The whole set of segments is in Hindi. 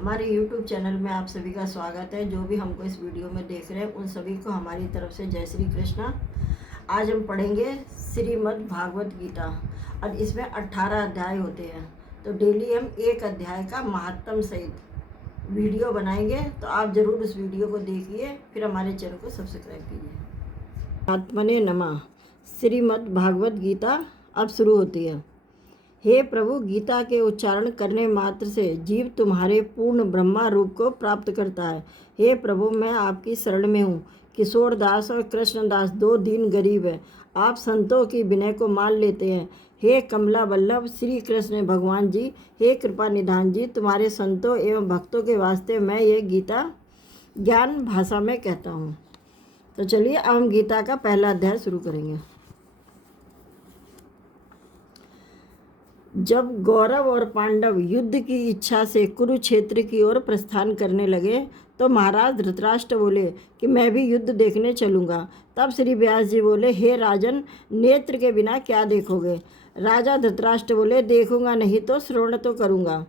हमारे YouTube चैनल में आप सभी का स्वागत है। जो भी हमको इस वीडियो में देख रहे हैं उन सभी को हमारी तरफ से जय श्री कृष्णा। आज हम पढ़ेंगे श्रीमद् भागवत गीता और इसमें 18 अध्याय होते हैं। तो डेली हम एक अध्याय का महात्म सहित वीडियो बनाएंगे, तो आप ज़रूर उस वीडियो को देखिए, फिर हमारे चैनल को सब्सक्राइब कीजिए। आत्मने नमः। श्रीमद् भागवत गीता अब शुरू होती है। हे प्रभु, गीता के उच्चारण करने मात्र से जीव तुम्हारे पूर्ण ब्रह्मा रूप को प्राप्त करता है। हे प्रभु, मैं आपकी शरण में हूँ। किशोरदास और कृष्णदास दो दीन गरीब हैं। आप संतों की विनय को मान लेते हैं। हे कमला वल्लभ श्री कृष्ण भगवान जी, हे कृपा निधान जी, तुम्हारे संतों एवं भक्तों के वास्ते मैं ये गीता ज्ञान भाषा में कहता हूँ। तो चलिए अब हम गीता का पहला अध्याय शुरू करेंगे। जब कौरव और पांडव युद्ध की इच्छा से कुरुक्षेत्र की ओर प्रस्थान करने लगे तो महाराज धृतराष्ट्र बोले कि मैं भी युद्ध देखने चलूँगा। तब श्री व्यास जी बोले, हे राजन, नेत्र के बिना क्या देखोगे? राजा धृतराष्ट्र बोले, देखूंगा नहीं तो श्रवण तो करूँगा।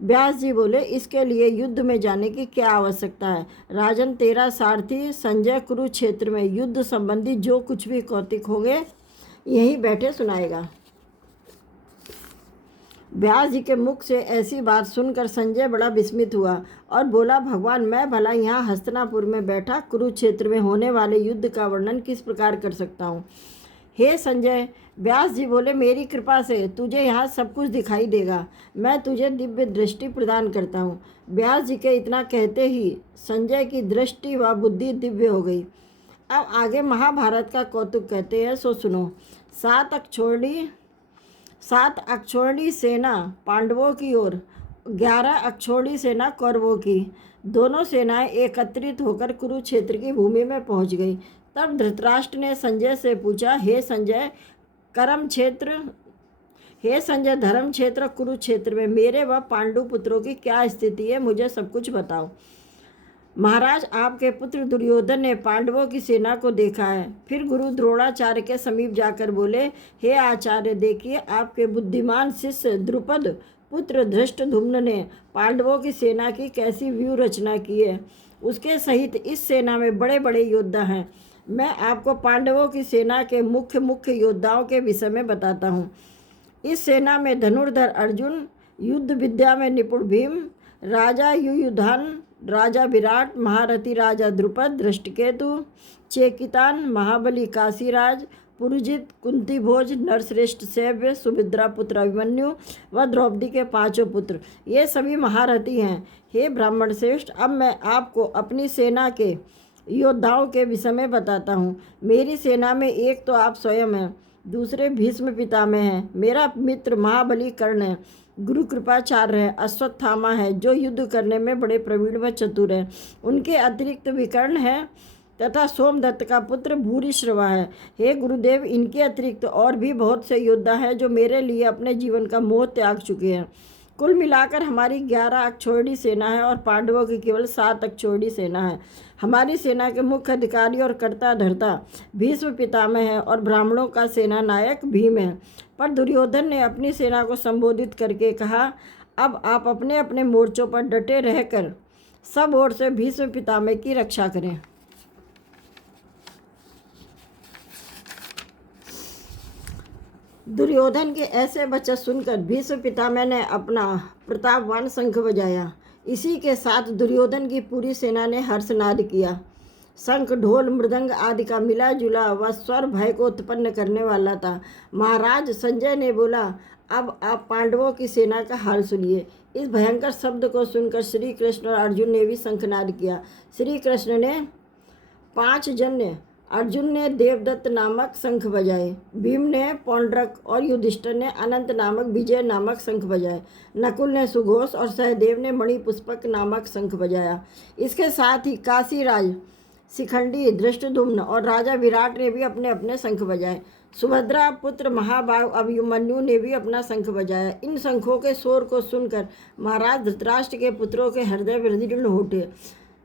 व्यास जी बोले, इसके लिए युद्ध में जाने की क्या आवश्यकता है? राजन, तेरा सारथी संजय कुरुक्षेत्र में युद्ध संबंधी जो कुछ भी कौतिक होंगे यहीं बैठे सुनाएगा। व्यास जी के मुख से ऐसी बात सुनकर संजय बड़ा विस्मित हुआ और बोला, भगवान, मैं भला यहाँ हस्तिनापुर में बैठा कुरुक्षेत्र में होने वाले युद्ध का वर्णन किस प्रकार कर सकता हूँ? हे संजय, व्यास जी बोले, मेरी कृपा से तुझे यहाँ सब कुछ दिखाई देगा। मैं तुझे दिव्य दृष्टि प्रदान करता हूँ। व्यास जी के इतना कहते ही संजय की दृष्टि व बुद्धि दिव्य हो गई। अब आगे महाभारत का कौतुक कहते हैं, सो सुनो। सात अक्षौहिणी सेना पांडवों की ओर, 11 अक्षौहिणी सेना कौरवों की। दोनों सेनाएं एकत्रित होकर कुरुक्षेत्र की भूमि में पहुंच गई। तब धृतराष्ट्र ने संजय से पूछा, हे संजय, धर्म क्षेत्र कुरुक्षेत्र में मेरे व पांडु पुत्रों की क्या स्थिति है? मुझे सब कुछ बताओ। महाराज, आपके पुत्र दुर्योधन ने पांडवों की सेना को देखा है। फिर गुरु द्रोणाचार्य के समीप जाकर बोले, हे आचार्य, देखिए, आपके बुद्धिमान शिष्य द्रुपद पुत्र धृष्टद्युम्न ने पांडवों की सेना की कैसी व्यूह रचना की है। उसके सहित इस सेना में बड़े बड़े योद्धा हैं। मैं आपको पांडवों की सेना के मुख्य योद्धाओं के विषय में बताता हूँ। इस सेना में धनुर्धर अर्जुन, युद्ध विद्या में निपुण भीम, राजा युयुधान, राजा विराट, महारथी राजा द्रुपद, धृष्टकेतु, चेकितान, महाबली काशीराज, पुरुजित, कुंती भोज, नरश्रेष्ठ सैव्य, सुभद्रा पुत्र अभिमन्यु व द्रौपदी के 5 पुत्र, ये सभी महारथी हैं। हे ब्राह्मण श्रेष्ठ, अब मैं आपको अपनी सेना के योद्धाओं के विषय में बताता हूँ। मेरी सेना में एक तो आप स्वयं हैं, दूसरे भीष्म पितामह हैं, मेरा मित्र महाबली कर्ण है, गुरु कृपाचार्य है, अश्वत्थामा है जो युद्ध करने में बड़े प्रवीण व चतुर हैं, उनके अतिरिक्त विकर्ण है तथा सोमदत्त का पुत्र भूरिश्रवा है। हे गुरुदेव, इनके अतिरिक्त और भी बहुत से योद्धा हैं जो मेरे लिए अपने जीवन का मोह त्याग चुके हैं। कुल मिलाकर हमारी 11 अक्षौहिणी सेना है और पांडवों की केवल 7 अक्षौहिणी सेना है। हमारी सेना के मुख्य अधिकारी और कर्ता धर्ता भीष्म पितामह है और ब्राह्मणों का सेना नायक भीम है। पर दुर्योधन ने अपनी सेना को संबोधित करके कहा, अब आप अपने अपने मोर्चों पर डटे रहकर सब ओर से भीष्म पितामह की रक्षा करें। दुर्योधन के ऐसे वचन सुनकर भीष्म पितामह ने अपना प्रतापवान शंख बजाया। इसी के साथ दुर्योधन की पूरी सेना ने हर्षनाद किया। शंख, ढोल, मृदंग आदि का मिला जुला व स्वर भय को उत्पन्न करने वाला था। महाराज, संजय ने बोला, अब आप पांडवों की सेना का हाल सुनिए। इस भयंकर शब्द को सुनकर श्री कृष्ण और अर्जुन ने भी शंखनाद किया। श्री कृष्ण ने 5 जन्य, अर्जुन ने देवदत्त नामक शंख बजाए, भीम ने पौंड्रक और युधिष्ठिर ने अनंत नामक विजय नामक शंख बजाए, नकुल ने सुघोष और सहदेव ने मणिपुष्पक नामक शंख बजाया। इसके साथ ही काशीराज, शिखंडी, धृष्टद्युम्न और राजा विराट ने भी अपने अपने शंख बजाए। सुभद्रा पुत्र महाबाहु अभिमन्यु ने भी अपना शंख बजाया। इन शंखों के शोर को सुनकर महाराज धृतराष्ट्र के पुत्रों के हृदय विदीर्ण हो उठे।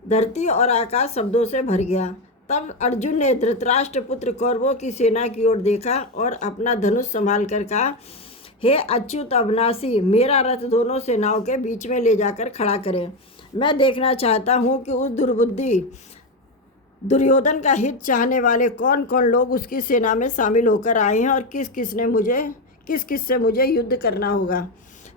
धरती और आकाश शब्दों से भर गया। तब अर्जुन ने धृतराष्ट्र पुत्र कौरवों की सेना की ओर देखा और अपना धनुष संभाल कर कहा, हे अच्युत अविनाशी, मेरा रथ दोनों सेनाओं के बीच में ले जाकर खड़ा करें। मैं देखना चाहता हूँ कि उस दुर्बुद्धि दुर्योधन का हित चाहने वाले कौन कौन लोग उसकी सेना में शामिल होकर आए हैं और किस किस से मुझे युद्ध करना होगा।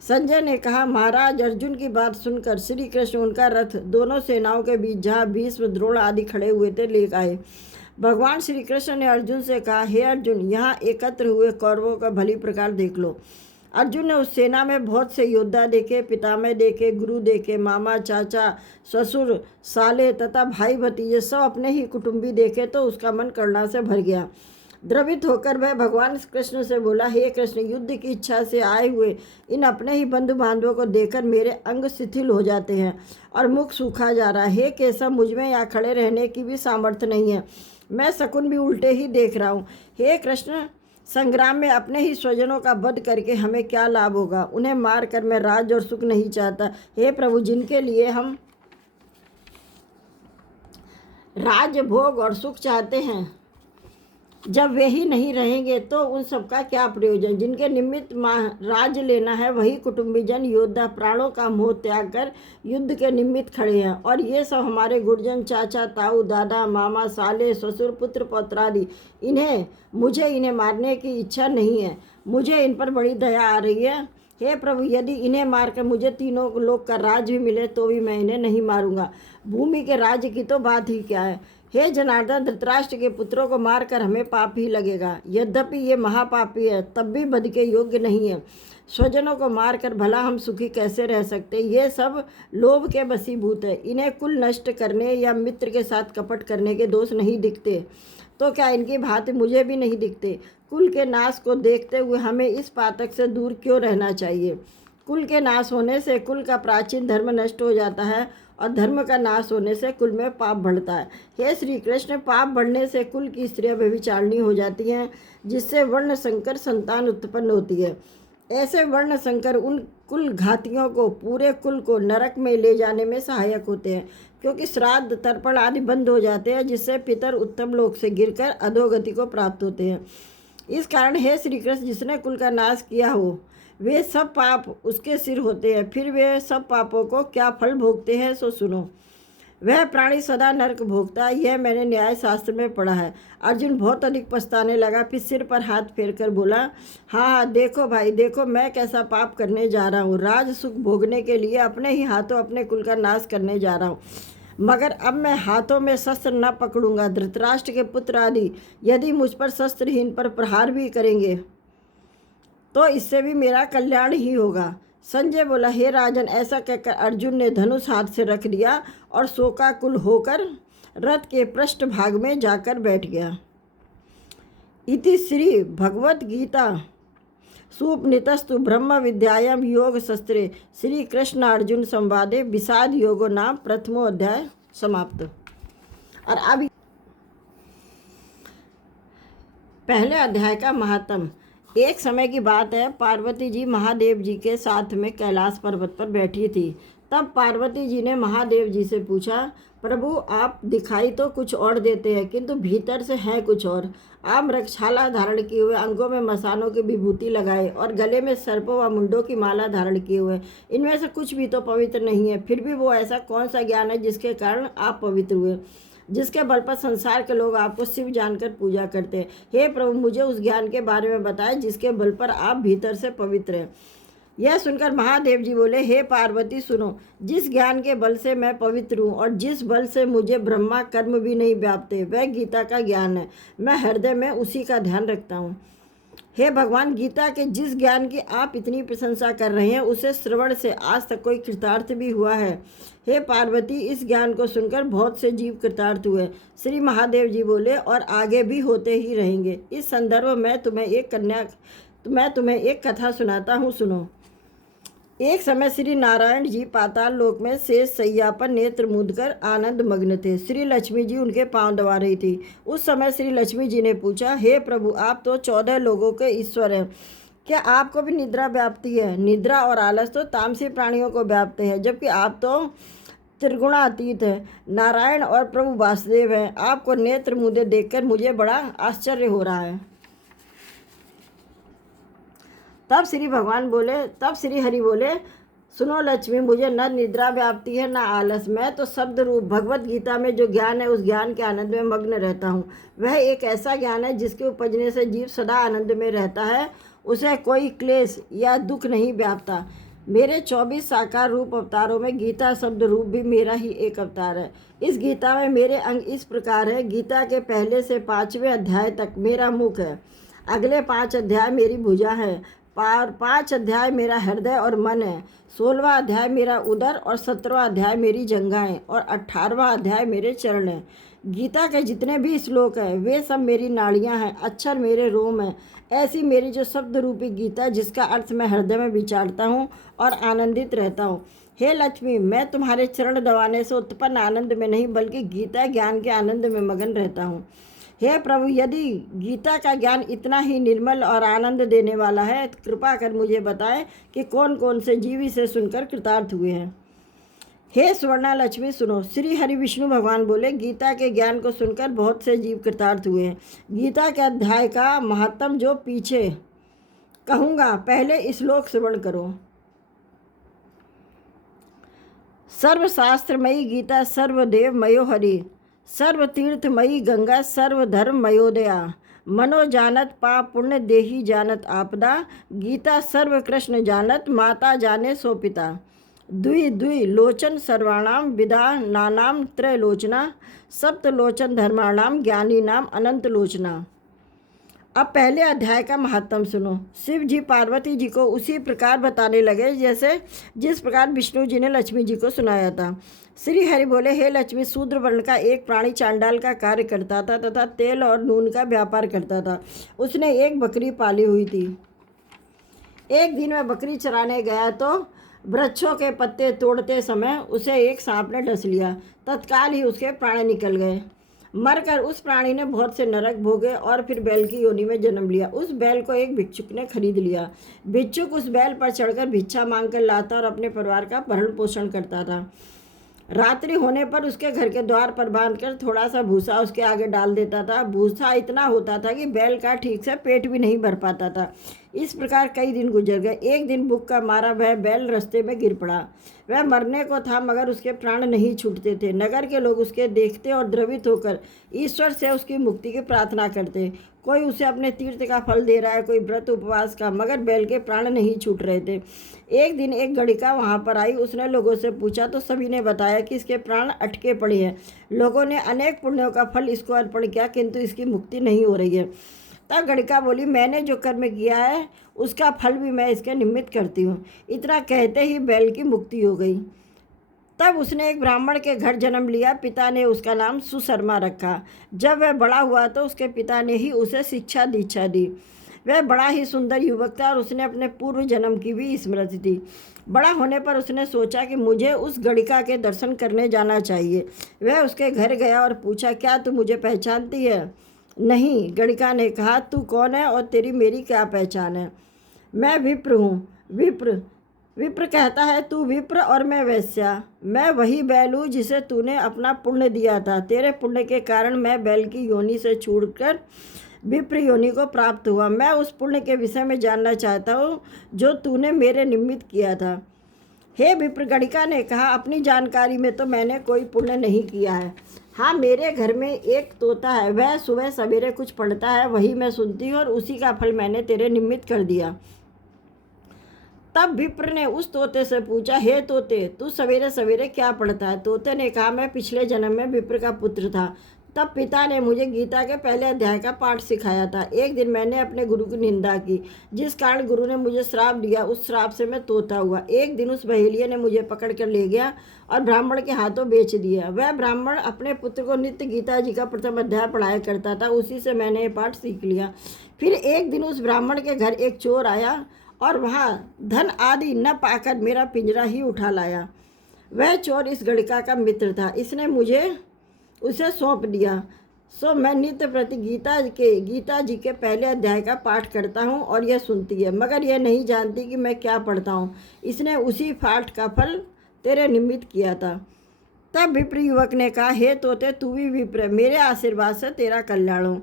संजय ने कहा, महाराज, अर्जुन की बात सुनकर श्री कृष्ण उनका रथ दोनों सेनाओं के बीच, जहाँ भीष्म, द्रोण आदि खड़े हुए थे, ले आए। भगवान श्री कृष्ण ने अर्जुन से कहा, हे अर्जुन, यहाँ एकत्र हुए कौरवों का भली प्रकार देख लो। अर्जुन ने उस सेना में बहुत से योद्धा देखे, पितामह देखे, गुरु देखे, मामा, चाचा, ससुर, साले तथा भाई भतीजे सब अपने ही कुटुंबी देखे तो उसका मन करुणा से भर गया। द्रवित होकर वह भगवान कृष्ण से बोला, हे कृष्ण, युद्ध की इच्छा से आए हुए इन अपने ही बंधु बांधवों को देखकर मेरे अंग शिथिल हो जाते हैं और मुख सूखा जा रहा है। हे केशव, मुझमें यहाँ खड़े रहने की भी सामर्थ्य नहीं है। मैं शकुन भी उल्टे ही देख रहा हूँ। हे कृष्ण, संग्राम में अपने ही स्वजनों का वध करके हमें क्या लाभ होगा? उन्हें मार कर मैं राज और सुख नहीं चाहता। हे प्रभु, जिनके लिए हम राज, भोग और सुख चाहते हैं, जब वे ही नहीं रहेंगे तो उन सब का क्या प्रयोजन? जिनके निमित्त राज लेना है वही कुटुंबीजन, योद्धा प्राणों का मोह त्याग कर युद्ध के निमित्त खड़े हैं। और ये सब हमारे गुरुजन, चाचा, ताऊ, दादा, मामा, साले, ससुर, पुत्र, पौत्रादि, मुझे इन्हें मारने की इच्छा नहीं है। मुझे इन पर बड़ी दया आ रही है। हे प्रभु, यदि इन्हें मारकर मुझे तीनों लोक का राज भी मिले तो भी मैं इन्हें नहीं मारूंगा। भूमि के राज्य की तो बात ही क्या है। हे जनार्दन, धृतराष्ट्र के पुत्रों को मारकर हमें पाप ही लगेगा। यद्यपि ये महापापी है तब भी वध के योग्य नहीं है। स्वजनों को मारकर भला हम सुखी कैसे रह सकते? ये सब लोभ के वशीभूत है। इन्हें कुल नष्ट करने या मित्र के साथ कपट करने के दोष नहीं दिखते तो क्या इनकी भांति मुझे भी नहीं दिखते? कुल के नाश को देखते हुए हमें इस पातक से दूर क्यों रहना चाहिए? कुल के नाश होने से कुल का प्राचीन धर्म नष्ट हो जाता है और धर्म का नाश होने से कुल में पाप बढ़ता है। हे श्री कृष्ण, पाप बढ़ने से कुल की स्त्रियां व्यभिचारिणी हो जाती हैं, जिससे वर्ण संकर संतान उत्पन्न होती है। ऐसे वर्ण संकर उन कुल घातियों को, पूरे कुल को नरक में ले जाने में सहायक होते हैं, क्योंकि श्राद्ध, तर्पण आदि बंद हो जाते हैं, जिससे पितर उत्तम लोक से गिरकर अधोगति को प्राप्त होते हैं। इस कारण हे श्री कृष्ण, जिसने कुल का नाश किया हो वे सब पाप उसके सिर होते हैं। फिर वे सब पापों को क्या फल भोगते हैं सो सुनो। वह प्राणी सदा नरक भोगता है, यह मैंने न्याय शास्त्र में पढ़ा है। अर्जुन बहुत अधिक पछताने लगा, फिर सिर पर हाथ फेर कर बोला, हाँ, देखो भाई, देखो मैं कैसा पाप करने जा रहा हूँ। राज सुख भोगने के लिए अपने ही हाथों अपने कुल का नाश करने जा रहा हूँ, मगर अब मैं हाथों में शस्त्र न पकड़ूंगा। धृतराष्ट्र के पुत्र आदि यदि मुझ पर शस्त्रहीन पर प्रहार भी करेंगे तो इससे भी मेरा कल्याण ही होगा। संजय बोला, हे राजन, ऐसा कहकर अर्जुन ने धनुष हाथ से रख लिया और शोकाकुल होकर रथ के पृष्ठ भाग में जाकर बैठ गया। इति श्री भगवद गीता सुपनितस्तु ब्रह्म विद्यायां योग शस्त्रे श्री कृष्ण अर्जुन संवादे विषाद योगो नाम प्रथमो अध्याय समाप्त। और अब पहले अध्याय का महात्म। एक समय की बात है, पार्वती जी महादेव जी के साथ में कैलाश पर्वत पर बैठी थी। तब पार्वती जी ने महादेव जी से पूछा, प्रभु, आप दिखाई तो कुछ और देते हैं किंतु भीतर से है कुछ और। आप रक्षाला धारण किए हुए, अंगों में मसानों की विभूति लगाए और गले में सर्पों व मुंडों की माला धारण किए हुए, इनमें से कुछ भी तो पवित्र नहीं है। फिर भी वो ऐसा कौन सा ज्ञान है जिसके कारण आप पवित्र हुए, जिसके बल पर संसार के लोग आपको शिव जानकर पूजा करते हैं? हे प्रभु, मुझे उस ज्ञान के बारे में बताएं जिसके बल पर आप भीतर से पवित्र हैं। यह सुनकर महादेव जी बोले, हे पार्वती, सुनो, जिस ज्ञान के बल से मैं पवित्र हूँ और जिस बल से मुझे ब्रह्मा कर्म भी नहीं व्यापते, वह गीता का ज्ञान है। मैं हृदय में उसी का ध्यान रखता हूँ। हे भगवान, गीता के जिस ज्ञान की आप इतनी प्रशंसा कर रहे हैं, उसे श्रवण से आज तक कोई कृतार्थ भी हुआ है? हे पार्वती, इस ज्ञान को सुनकर बहुत से जीव कृतार्थ हुए। श्री महादेव जी बोले, और आगे भी होते ही रहेंगे। इस संदर्भ में मैं तुम्हें एक कथा सुनाता हूँ, सुनो। एक समय श्री नारायण जी पाताल लोक में शेष सैया पर नेत्र मूंद कर आनंद मग्न थे। श्री लक्ष्मी जी उनके पांव दबा रही थी। उस समय श्री लक्ष्मी जी ने पूछा, हे प्रभु, आप तो 14 लोगों के ईश्वर हैं, क्या आपको भी निद्रा व्याप्ति है? निद्रा और आलस तो तामसी प्राणियों को व्यापते हैं, जबकि आप तो त्रिगुणातीत है, नारायण और प्रभु वासुदेव हैं। आपको नेत्र मूंदे देखकर मुझे बड़ा आश्चर्य हो रहा है। तब श्री हरि बोले, सुनो लक्ष्मी, मुझे न निद्रा व्याप्ति है न आलस। मैं तो शब्द रूप भगवत गीता में जो ज्ञान है उस ज्ञान के आनंद में मग्न रहता हूँ। वह एक ऐसा ज्ञान है जिसके उपजने से जीव सदा आनंद में रहता है, उसे कोई क्लेश या दुख नहीं व्यापता। मेरे 24 साकार रूप अवतारों में गीता शब्द रूप भी मेरा ही एक अवतार है। इस गीता में मेरे अंग इस प्रकार है। गीता के पहले से 5वें अध्याय तक मेरा मुख है, अगले 5 अध्याय मेरी भुजा है, 5 अध्याय मेरा हृदय और मन है, 16वां अध्याय मेरा उदर और 17वां अध्याय मेरी जंघाएं और 18वां अध्याय मेरे चरण हैं। गीता के जितने भी श्लोक हैं वे सब मेरी नाड़ियां हैं, अक्षर मेरे रोम हैं। ऐसी मेरी जो शब्द रूपी गीता, जिसका अर्थ मैं हृदय में विचारता हूँ और आनंदित रहता हूँ। हे लक्ष्मी, मैं तुम्हारे चरण दबाने से उत्पन्न आनंद में नहीं बल्कि गीता ज्ञान के आनंद में मगन रहता हूँ। हे प्रभु, यदि गीता का ज्ञान इतना ही निर्मल और आनंद देने वाला है तो कृपा कर मुझे बताएं कि कौन कौन से जीव इसे सुनकर कृतार्थ हुए हैं। हे स्वर्णा लक्ष्मी, सुनो। श्री हरि विष्णु भगवान बोले, गीता के ज्ञान को सुनकर बहुत से जीव कृतार्थ हुए हैं। गीता के अध्याय का महत्व जो पीछे कहूँगा, पहले श्लोक श्रवण करो। सर्वशास्त्रमयी गीता, सर्वदेव मयो हरि, सर्वतीर्थमयी गंगा, सर्वधर्म मयोदया, मनो जानत पाप पुण्य, देही जानत आपदा, गीता सर्व कृष्ण जानत, माता जाने सो पिता, द्वि द्वि लोचन सर्वाणाम विदा नानाम त्रैलोचना, सप्तलोचन धर्माणाम ज्ञानी नाम अनंत लोचना। अब पहले अध्याय का महत्व सुनो। शिव जी पार्वती जी को उसी प्रकार बताने लगे जैसे जिस प्रकार विष्णु जी ने लक्ष्मी जी को सुनाया था। श्री हरि बोले, हे लक्ष्मी, शूद्र वर्ण का एक प्राणी चांडाल का कार्य करता था तथा तेल और नून का व्यापार करता था। उसने एक बकरी पाली हुई थी। एक दिन वह बकरी चराने गया तो वृक्षों के पत्ते तोड़ते समय उसे एक सांप ने डस लिया। तत्काल ही उसके प्राण निकल गए। मरकर उस प्राणी ने बहुत से नरक भोगे और फिर बैल की योनि में जन्म लिया। उस बैल को एक भिक्षुक ने खरीद लिया। भिक्षुक उस बैल पर चढ़कर भिक्षा मांगकर लाता और अपने परिवार का भरण पोषण करता था। रात्रि होने पर उसके घर के द्वार पर बांधकर थोड़ा सा भूसा उसके आगे डाल देता था। भूसा इतना होता था कि बैल का ठीक से पेट भी नहीं भर पाता था। इस प्रकार कई दिन गुजर गए। एक दिन भूख का मारा वह बैल रास्ते में गिर पड़ा। वह मरने को था मगर उसके प्राण नहीं छूटते थे। नगर के लोग उसके देखते और द्रवित होकर ईश्वर से उसकी मुक्ति की प्रार्थना करते। कोई उसे अपने तीर्थ का फल दे रहा है, कोई व्रत उपवास का, मगर बैल के प्राण नहीं छूट रहे थे। एक दिन एक गणिका वहाँ पर आई। उसने लोगों से पूछा तो सभी ने बताया कि इसके प्राण अटके पड़े हैं। लोगों ने अनेक पुण्यों का फल इसको अर्पण किया किंतु इसकी मुक्ति नहीं हो रही है। तब गणिका बोली, मैंने जो कर्म किया है उसका फल भी मैं इसके निमित्त करती हूँ। इतना कहते ही बैल की मुक्ति हो गई। तब उसने एक ब्राह्मण के घर जन्म लिया। पिता ने उसका नाम सुशर्मा रखा। जब वह बड़ा हुआ तो उसके पिता ने ही उसे शिक्षा दीक्षा दी। वह बड़ा ही सुंदर युवक था और उसने अपने पूर्व जन्म की भी स्मृति थी। बड़ा होने पर उसने सोचा कि मुझे उस गणिका के दर्शन करने जाना चाहिए। वह उसके घर गया और पूछा, क्या तू मुझे पहचानती है? नहीं, गणिका ने कहा। तू कौन है और तेरी मेरी क्या पहचान है? मैं विप्र हूँ। विप्र कहता है, तू विप्र और मैं वैश्या। मैं वही बैल हूँ जिसे तूने अपना पुण्य दिया था। तेरे पुण्य के कारण मैं बैल की योनि से छूटकर विप्र योनि को प्राप्त हुआ। मैं उस पुण्य के विषय में जानना चाहता हूँ जो तूने मेरे निमित्त किया था। हे विप्र, गणिका ने कहा, अपनी जानकारी में तो मैंने कोई पुण्य नहीं किया है। हाँ, मेरे घर में एक तोता है। वह सुबह सवेरे कुछ पढ़ता है, वही मैं सुनती हूँ और उसी का फल मैंने तेरे निमित्त कर दिया। तब विप्र ने उस तोते से पूछा, हे तोते, तू सवेरे सवेरे क्या पढ़ता है? तोते ने कहा, मैं पिछले जन्म में विप्र का पुत्र था। तब पिता ने मुझे गीता के पहले अध्याय का पाठ सिखाया था। एक दिन मैंने अपने गुरु की निंदा की, जिस कारण गुरु ने मुझे श्राप दिया। उस श्राप से मैं तोता हुआ। एक दिन उस बहेलिये ने मुझे पकड़ कर ले गया और ब्राह्मण के हाथों बेच दिया। वह ब्राह्मण अपने पुत्र को नित्य गीता जी का प्रथम अध्याय पढ़ाया करता था। उसी से मैंने ये पाठ सीख लिया। फिर एक दिन उस ब्राह्मण के घर एक चोर आया और वहाँ धन आदि न पाकर मेरा पिंजरा ही उठा लाया। वह चोर इस गणिका का मित्र था। इसने मुझे उसे सौंप दिया। सो मैं नित्य प्रति गीता जी के पहले अध्याय का पाठ करता हूँ और यह सुनती है, मगर यह नहीं जानती कि मैं क्या पढ़ता हूँ। इसने उसी पाठ का फल तेरे निमित्त किया था। तब विप्र युवक ने कहा, हे तोते, तू भी विप्र, मेरे आशीर्वाद से तेरा कल्याण हो।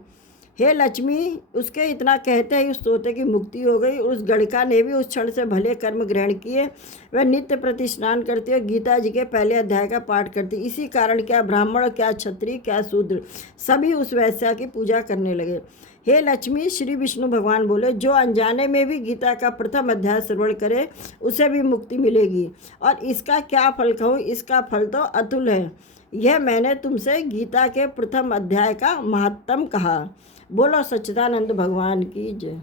हे लक्ष्मी, उसके इतना कहते ही उस तोते की मुक्ति हो गई। उस गणिका ने भी उस क्षण से भले कर्म ग्रहण किए। वह नित्य प्रति स्नान करती और गीता जी के पहले अध्याय का पाठ करती। इसी कारण क्या ब्राह्मण, क्या क्षत्रिय, क्या शूद्र, सभी उस वैश्या की पूजा करने लगे। हे लक्ष्मी, श्री विष्णु भगवान बोले, जो अनजाने में भी गीता का प्रथम अध्याय श्रवण करे उसे भी मुक्ति मिलेगी। और इसका क्या फल कहूँ, इसका फल तो अतुल है। यह मैंने तुमसे गीता के प्रथम अध्याय का महात्म कहा। बोलो सच्चिदानंद भगवान की जय।